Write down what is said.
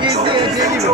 gezi yediği gibi.